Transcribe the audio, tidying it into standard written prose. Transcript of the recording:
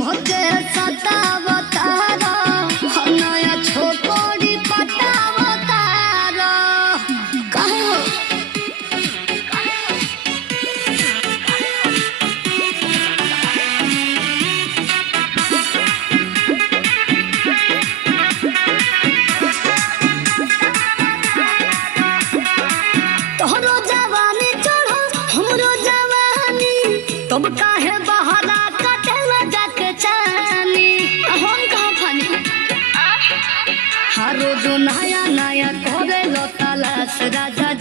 मके सतावतारा नया छोकरी पटावतारा काहे हो तोहरो जवानी चढ़ो हमरो जवानी तब काहे बहरा कटेला जाके चानी हम कहाँ फानी हर रोज नया नया करे लो तलाश राजा